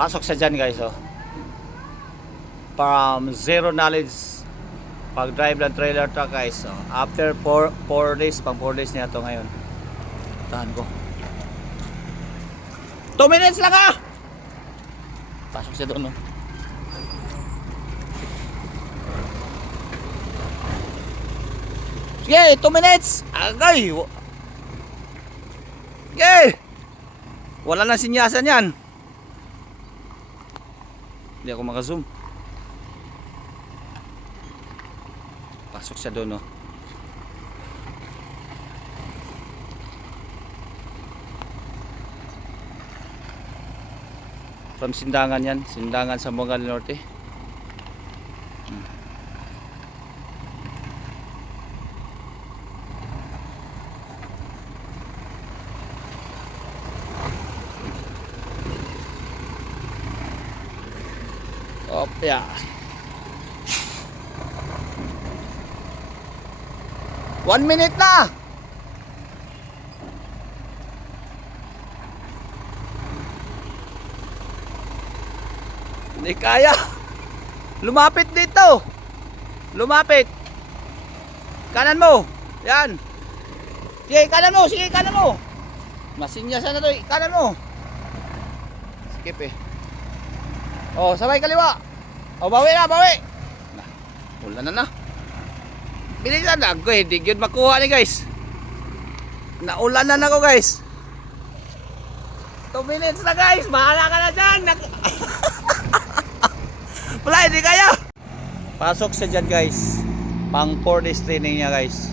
Pasok sa dyan guys, oh. From zero knowledge pag drive ng trailer truck guys, oh. After 4 days, pang 4 days niya to ngayon. Tahan ko 2 minutes lang ah. Pasok siya doon, no? Sige, 2 minutes. Agay. Sige. Wala nang sinyasan yan. Hindi ako maka-zoom. Pasok siya doon, no? From Sindangan yan. Sindangan sa Mongal Norte. Opya. 1 minute na. Hindi kaya. Lumapit dito. Lumapit. Kanan mo. Yan. Sige, kanan mo. Sige, kanan mo. Masinyasan na to. Kanan mo. Skip eh. Oh, sabay kaliwa. Oh, bawi na, bawi. Nah, wala na na. Bilisan na ako eh. Di yun makuha ni guys. Naulan na ako guys. 2 minutes na guys. Bahala ka na dyan. Wala, hindi kaya. Pasok sa dyan guys. Pang 4 days training niya guys.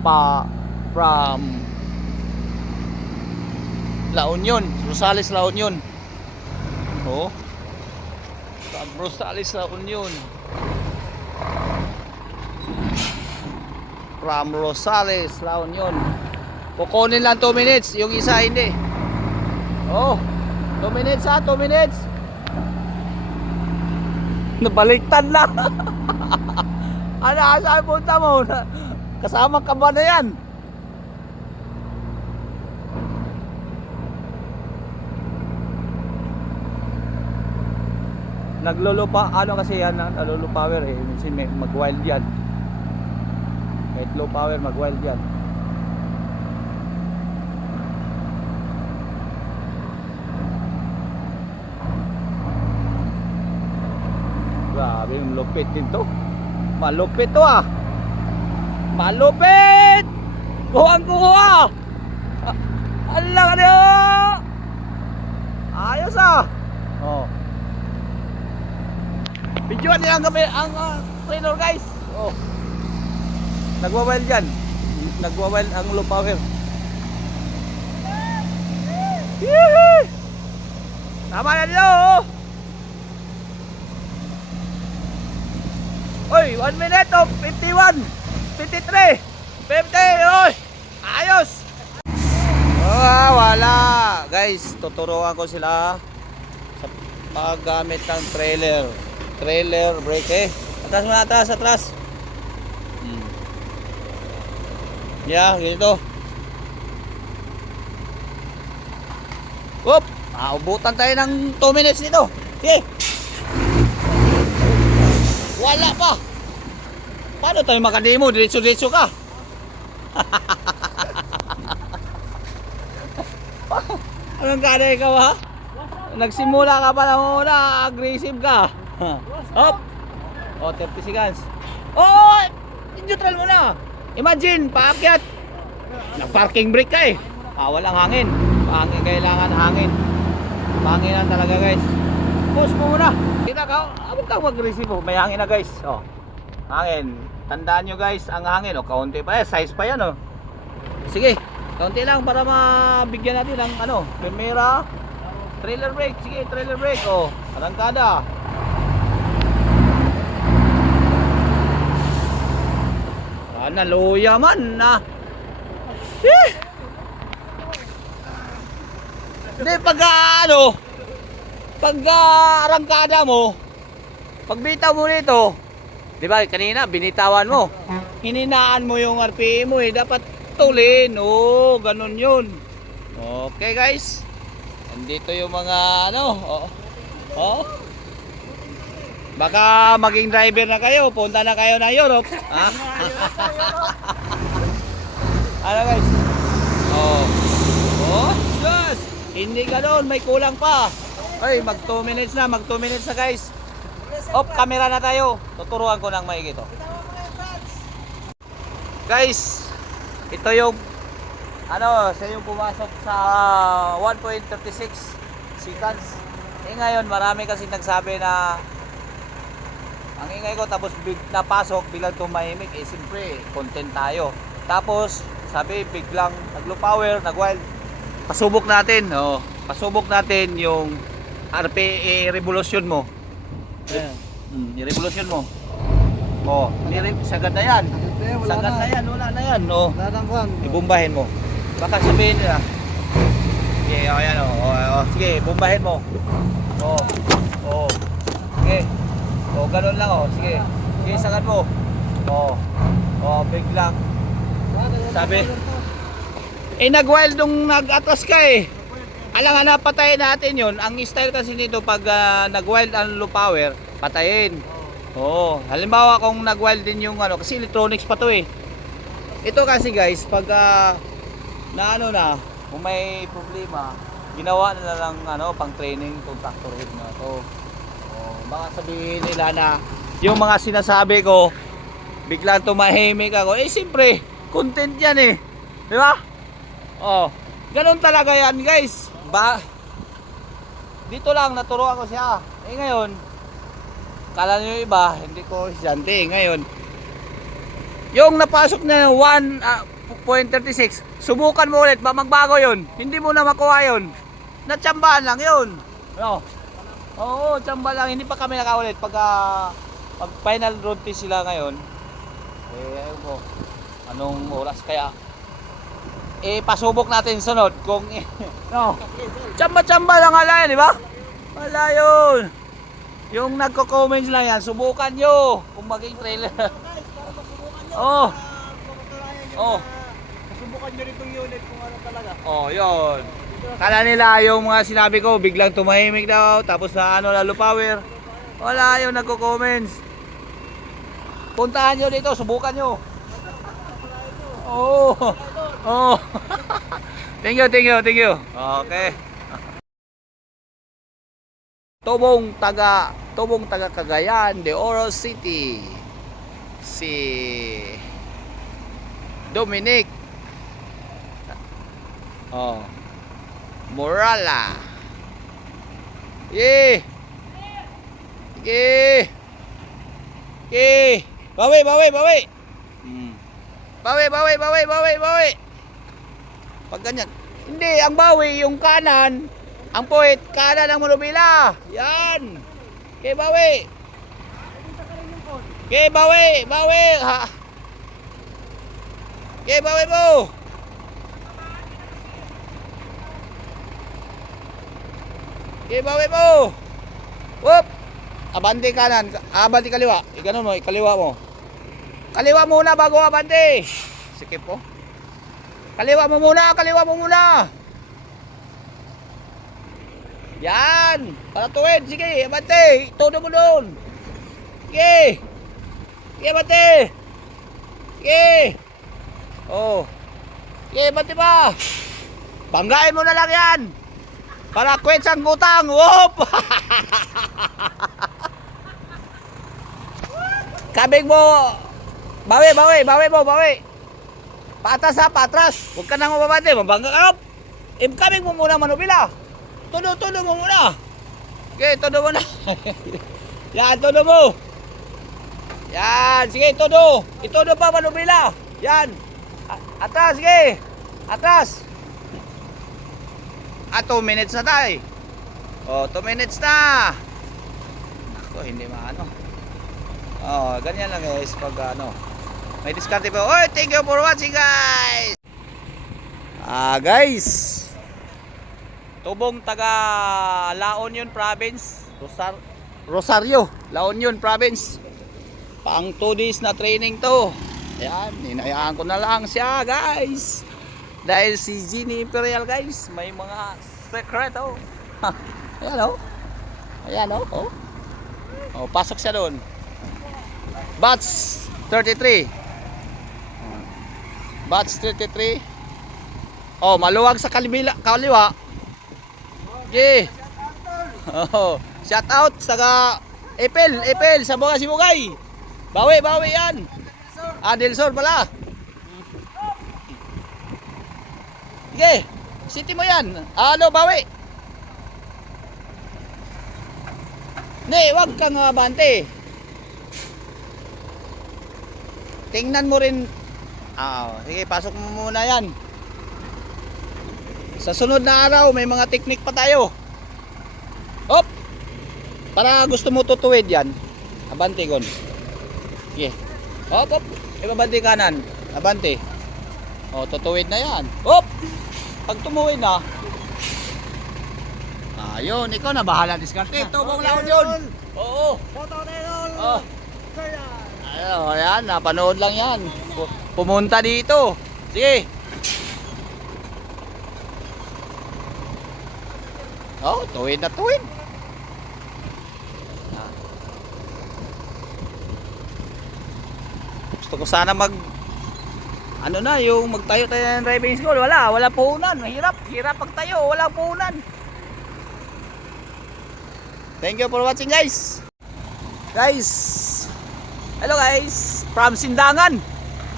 From La Union. Rosales, La Union. Oh. From Rosales, La Union. From Rosales, La Union. Kukunin lang 2 minutes. Yung isa hindi. Oh. 2 minutes ha. 2 minutes. Nabaliktad na. Ano, saan punta mo? Kasama ka ba na yan? Naglulupa, ano kasi yan, naglulupa power eh. Minsan may mag-wild yan. Kahit low power, mag-wild yan. Grabe yung lupit dito. Malupit to ah. Malupit. Kuhaan kuha. Allah ka niyo. Ayos ah. Oh. Videoan nila ang trailer guys. Oh. Nagwa-wild yan. Nagwa-wild ang low power. Yee! Tama yan nyo oh. Oy, 1 minute of 51, 53, 50, oy! Ayos! Ah, wala! Guys, tuturuan ko sila sa paggamit ng trailer. Trailer brake eh. Atras mo na, atras, atras. Yeah, ganito. Oop! Ubutan tayo ng 2 minutes dito. Sige! Wala pa. Paano tayo makademo? Diretso-diretso ka. Anong kada ikaw ha? Nagsimula ka pa na muna. Aggressive ka. Hop. Oh, 30 seconds. Oh! Neutral mo na. Imagine, paakyat. Nag-parking brake ka eh. Walang hangin. Kailangan hangin. Hanginan talaga guys. Pause mo muna. Kita ka, abot ka mag-receive. May hangin na guys. Oh. Hangin. Tandaan nyo guys, ang hangin. Oh, kaunti pa yan. Size pa yan. Oh. Sige. Kaunti lang para mabigyan natin ng ano, primera. Trailer brake. Sige, trailer brake. Oh. Arangkada. Naluya man na. Hindi pag ano, pag arangkada mo, pag bitaw mo nito, di ba kanina binitawan mo, hininaan mo yung RPM mo eh, dapat tulin. Oh, ganun yun. Okay guys, andito yung mga ano, oh, Oh? Baka maging driver na kayo, punta na kayo ng Europe. Ha? Ano guys? Oh. Oh, yes. Hindi ganoon, may kulang pa. Ay, mag 2 minutes na, guys. Off camera na tayo. Tuturuan ko ng maigi to. Guys, ito yung siya yung pumasok sa 1.36 seconds. Ngayon, marami kasi nagsabi na ang ingay ko tapos napasok, biglang tumahimik. Siyempre, content tayo. Tapos, sabi, biglang nag-low power, nag-wild. Pasubok natin, pasubok natin yung RPE revolution mo. I-revolution mo. Sagad na yan. Sagad na yan, wala na yan. Ibumbahin mo. Baka sabihin nila. Sige, ayan sige, bumbahin mo. Sige. Ganun lang sige. Sige, sagad mo. Biglang. Sabi. Nag-wild nung nag-atras ka Alam nga patayin natin yun. Ang style kasi nito pag nag-wild ang low power, patayin. Halimbawa kung nag-wild din yung kasi electronics pa to Ito kasi guys, pag kung may problema, ginawa na lang pang training tong tractor head na to. Baka sabihin nila na yung mga sinasabi ko, biglang tumahimik ako. Siyempre, content yan Di ba? Ganun talaga yan guys. Dito lang naturuan ko siya. Ngayon, kala nyo iba, hindi ko estudyante. Ngayon, yung napasok na 1.36, subukan mo ulit, magbago yun. Hindi mo na makuha yun. Natsambahan lang yun. Oo, tsamba lang. Hindi pa kami nakaulit. Pag final road test sila ngayon, ayun ko, anong oras kaya? Pasubok natin sunod kung tsamba lang ala yan, di ba? Wala yun. Yung nagko-comments lang yan, subukan nyo kung maging trailer. Subukan nyo rin itong unit kung ano talaga. Yun. Kala nila yung mga sinabi ko, biglang tumahimik daw, tapos na low power. Wala yung nagko-comments. Puntahan nyo dito, subukan nyo. Thank you. Okay. Tubong taga Cagayan de Oro City. Si Dominic Morala. Sige. Bawi. Bawi. Pag ganyan. Hindi, ang bawi, yung kanan. Ang puwit, kanan ang manubila. Yan. Okay, bawi. Okay, bawi. Ha. Okay, bawi mo. Okay, bawi mo. Whoop. Abante kanan, abante kaliwa. Ganun mo, ikaliwa mo. Kaliwa muna bago abante. Sikip po. Kaliwa mo muna. Yan. Para tuwid. Sige, abante. Todo mo doon. Sige. Sige, abante. Sige. Sige, abante pa. Banggain mo na lang yan. Para kwet sang utang. Whoop. Kabig mo. Bawi. Patras. Huwag ka nang mababante. Mabangga ka. Kabig mo muna manubila. Todo mo muna. Okay, todo mo na. Yan, todo mo. Yan, sige, todo. Itodo pa manubila. Yan. Atras, sige. Atras. 2 minutes na tayo. 2 minutes na. Ako, hindi maano. Ganyan lang guys pag may diskarte pa. Thank you for watching guys. Guys, tubong taga La Union Province, Rosario, La Union Province. Pang 2 days na training to. Ayan, hinayaan ko na lang siya guys. Dahil si Genie Imperial guys, may mga sekreto. Ayan Ayan, oh. Oh, oh pasok siya doon. Bats 33. Bats 33. Oh, maluwag sa kaliwa. Okay. Oh, shout out sa Epel sa mga sibugay. Bawi yan. Delsor pala. Sige, city mo yan. Ano, bawi. Hindi, wag kang bante. Tingnan mo rin. Sige, pasok mo muna yan. Sa sunod na araw, may mga technique pa tayo. Hop! Para gusto mo tutuwid yan. Abante, Gon. Sige. Hop, hop. Ibabante kanan. Abante. O, tutuwid na yan. Hop! Pag tumuwid na, yun, ikaw na bahala diskarte. Tubong lang yun. Oo. Photo na yun. Oh. Ayan, napanood lang yan. Pumunta dito. Sige. Oh, tuwid na tuwid. Gusto ko sana yung magtayo tayo ng driving school. Wala puhunan. Hirap pagtayo, wala puhunan. Thank you for watching, guys. Hello guys, from Sindangan.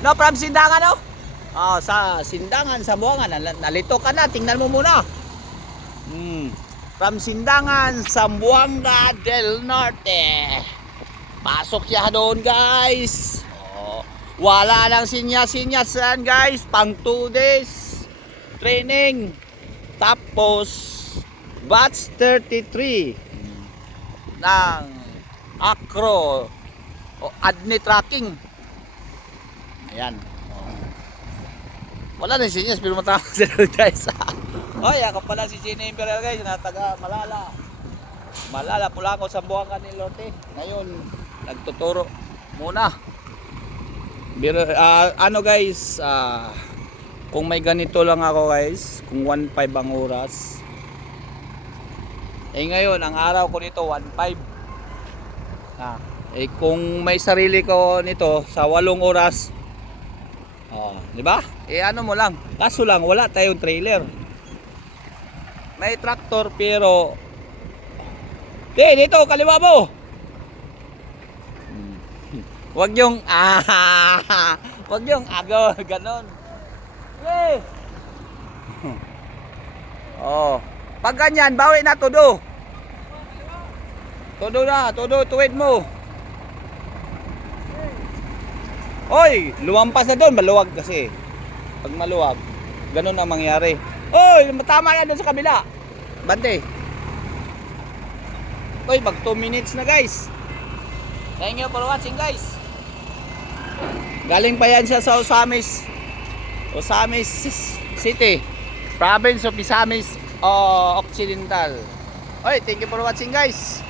No, from Sindangan, no? Sa Sindangan, sa Buangan. Nalito ka na, tingnan mo muna. From Sindangan, Zamboanga del Norte. Pasok siya doon, guys. Wala nang sinyas-sinyas yan, guys. Pang 2 days training. Tapos batch 33 ng acro o adni tracking. Ayan. Wala na sinyas pero matama sila, guys. Ako pala si Gina Imperial, guys, na taga Malala, Pulango, Zamboanga del Norte. Ngayon, nagtuturo muna. Guys, kung may ganito lang ako, guys, kung 1.5 ang oras, ngayon ang araw ko nito 1.5. Kung may sarili ko nito sa 8 oras, di ba? Ano mo lang, kaso lang wala tayong trailer. May traktor pero dito kaliwa mo. Wag yung ganon. Pag ganyan, bawi na todo. Tuwid mo. Oy, lumampas na doon, maluwag kasi. Pag maluwag, ganon ang mangyari. Oy, matama na doon sa kabila. Bante. Oy, mag 2 minutes na, guys. Thank you for watching, guys. Galing pa yan siya sa Osamis City, province of Misamis Occidental. Oy, thank you for watching, guys.